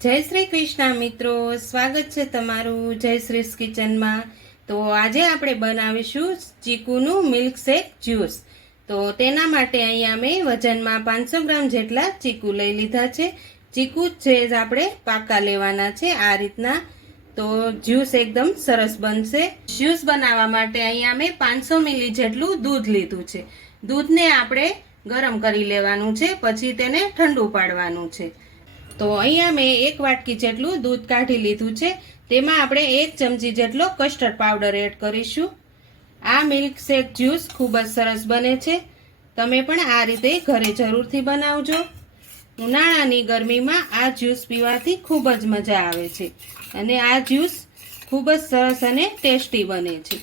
જય શ્રી કૃષ્ણ મિત્રો, સ્વાગત છે તમારું જયશ્રીસ કિચનમાં। તો આજે આપણે બનાવીશું ચીકુનું મિલ્કશેક જ્યુસ। તો તેના માટે અહીંયા મેં વજનમાં 500 ગ્રામ જેટલા ચીકુ લઈ લીધા છે। ચીકુ છે જ આપણે પાકા લેવાના છે આ રીતના, તો જ્યુસ એકદમ સરસ બનશે। જ્યુસ બનાવવા માટે અહીંયા મેં 500 મિલી જેટલું દૂધ લીધું છે। દૂધને આપણે ગરમ કરી લેવાનું છે, પછી તેને ઠંડુ પાડવાનું છે। તો અહીંયા મેં 1 વાટકી જેટલું દૂધ કાઢી લીધું છે। તેમાં આપણે 1 ચમચી જેટલો કસ્ટર્ડ પાવડર એડ કરીશું। આ મિલ્કશેક જ્યુસ ખૂબ જ સરસ બને છે, તમે પણ આ રીતે ઘરે જરૂરથી બનાવજો। ઉનાળાની ગરમીમાં આ જ્યુસ પીવાથી ખૂબ જ મજા આવે છે અને આ જ્યુસ ખૂબ જ સરસ અને ટેસ્ટી બને છે।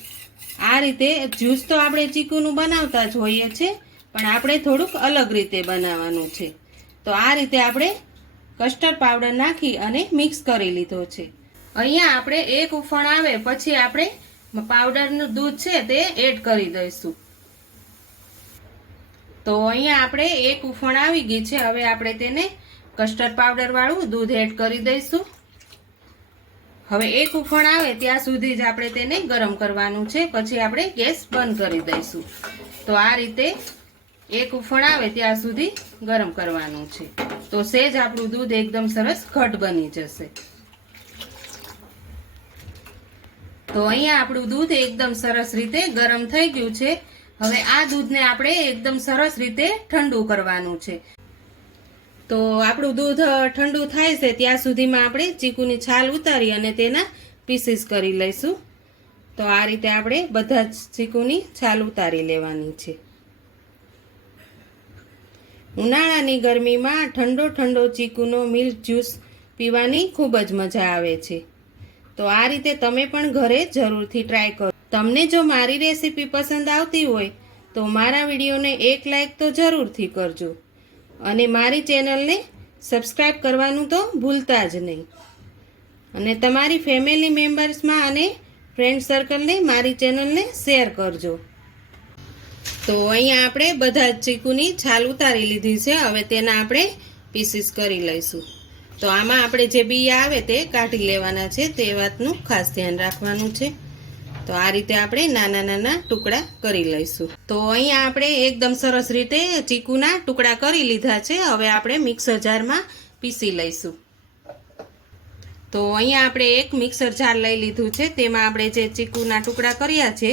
આ રીતે જ્યુસ તો આપણે ચીકુનું બનાવતા જ હોઈએ છીએ, પણ આપણે થોડુંક અલગ રીતે બનાવવાનું છે। તો આ રીતે આપણે કસ્ટર્ડ પાવડર નાખી અને મિક્સ કરી લીધો છે। અહીંયા આપણે 1 ઉફણ આવે પછી આપણે પાવડરનું દૂધ છે તે એડ કરી દઈશું। તો અહીંયા આપણે 1 ઉફણ આવી ગઈ છે, હવે આપણે તેને કસ્ટર્ડ પાવડર વાળું દૂધ એડ કરી દઈશું। હવે 1 ઉફણ આવે ત્યાં સુધી જ આપણે તેને ગરમ કરવાનું છે, પછી આપણે ગેસ બંધ કરી દઈશું। તો આ રીતે 1 ઉફણ આવે ત્યાં સુધી ગરમ કરવાનું છે, તો સેજ આપણું દૂધ એકદમ સરસ ઘટ બની જશે। તો અહીંયા આપણું દૂધ એકદમ સરસ રીતે ગરમ થઈ ગયું છે। હવે આ દૂધને આપણે એકદમ સરસ રીતે ઠંડુ કરવાનું છે। તો આપણું દૂધ ઠંડુ થાય છે ત્યાં સુધીમાં આપણે ચીકુની છાલ ઉતારી અને તેના પીસીસ કરી લઈશું। તો આ રીતે આપણે બધા જ ચીકુની છાલ ઉતારી લેવાની છે। ઉનાળાની ગરમીમાં ઠંડો ઠંડો ચીકુનો મિલ્ક જ્યુસ પીવાની ખૂબ જ મજા આવે છે। તો આ રીતે તમે પણ ઘરે જરૂરથી ટ્રાય કરો। તમને જો મારી રેસીપી પસંદ આવતી હોય તો મારા વિડીયોને 1 લાઈક તો જરૂરથી કરજો અને મારી ચેનલને સબસ્ક્રાઈબ કરવાનું તો ભૂલતા જ નહીં, અને તમારી ફેમિલી મેમ્બર્સમાં અને ફ્રેન્ડ સર્કલને મારી ચેનલને શેર કરજો। તો અહીંયા આપણે બધા જ ચીકુની છાલ ઉતારી લીધી છે, હવે તેના આપણે પીસીસ કરી લઈશું। તો આમાં આપણે જે બિયા આવે તે કાઢી લેવાના છે, તે વાતનું ખાસ ધ્યાન રાખવાનું છે। તો આ રીતે આપણે નાના નાના ટુકડા કરી લઈશું। તો અહીંયા આપણે એકદમ સરસ રીતે ચીકુના ટુકડા કરી લીધા છે, હવે આપણે મિક્સર જારમાં પીસી લઈશું। તો અહીંયા આપણે એક મિક્સર જાર લઈ લીધું છે, તેમાં આપણે જે ચીકુના ટુકડા કર્યા છે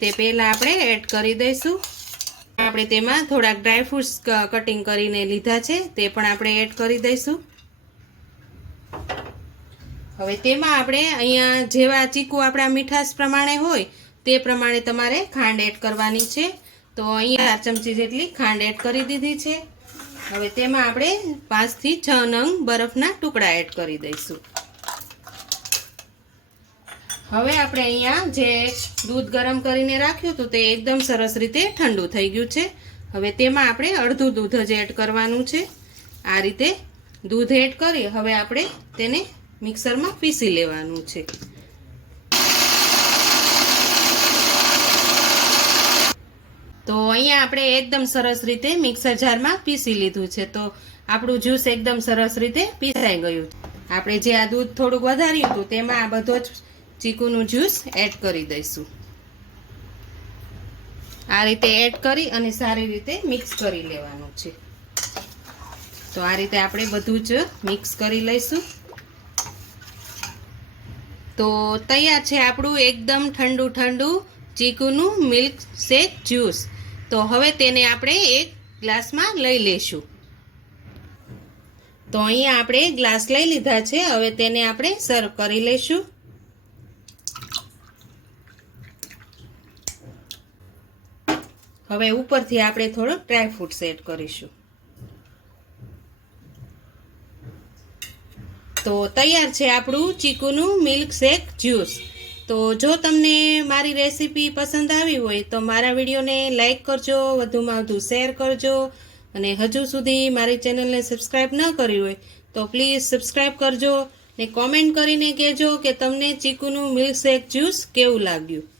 તે પહેલાં આપણે એડ કરી દઈશું। આપણે તેમાં થોડાક ડ્રાયફ્રૂટ્સ કટિંગ કરીને લીધા છે તે પણ આપણે એડ કરી દઈશું। હવે તેમાં આપણે અહીંયા જેવા ચીકુ આપણા મીઠાશ પ્રમાણે હોય તે પ્રમાણે તમારે ખાંડ એડ કરવાની છે। તો અહીંયા 4 ચમચી જેટલી ખાંડ એડ કરી દીધી છે। હવે તેમાં આપણે 5 થી 6 નંગ બરફના ટુકડા એડ કરી દઈશું। હવે આપણે અહીંયા જે દૂધ ગરમ કરીને રાખ્યું હતું તે એકદમ સરસ રીતે ઠંડુ થઈ ગયું છે। હવે તેમાં આપણે અડધું દૂધ જ એડ કરવાનું છે। આ રીતે દૂધ એડ કરી હવે આપણે તેને મિક્સરમાં પીસી લેવાનું છે। તો અહીંયા આપણે એકદમ સરસ રીતે મિક્સર જારમાં પીસી લીધું છે। તો આપણું જ્યુસ એકદમ સરસ રીતે પીસાઈ ગયું છે। આપણે જે આ દૂધ થોડુંક વધાર્યું હતું તેમાં આ બધો જ ચીકુનું જ્યુસ એડ કરી દઈશું। આ રીતે એડ કરી અને સારી રીતે મિક્સ કરી લેવાનું છે। તો આ રીતે આપણે બધું જ મિક્સ કરી લઈશું। તો તૈયાર છે આપણું એકદમ ઠંડુ ઠંડુ ચીકુનું મિલ્ક શેક જ્યુસ। તો હવે તેને આપણે એક ગ્લાસમાં લઈ લેશું। તો અહીંયા આપણે ગ્લાસ લઈ લીધા છે, હવે તેને આપણે સર્વ કરી લઈશું। હવે ઉપરથી આપણે થોડો ડ્રાયફ્રૂટ્સ એડ કરીશું। તો તૈયાર છે આપણું ચીકુનું મિલ્કશેક જ્યુસ। તો જો તમને મારી રેસીપી પસંદ આવી હોય તો મારા વિડીયોને લાઈક કરજો, વધુમાં વધુ શેર કરજો, અને હજુ સુધી મારી ચેનલને સબસ્ક્રાઈબ ન કરી હોય તો પ્લીઝ સબસ્ક્રાઈબ કરજો ને કોમેન્ટ કરીને કહેજો કે તમને ચીકુનું મિલ્કશેક જ્યુસ કેવું લાગ્યું।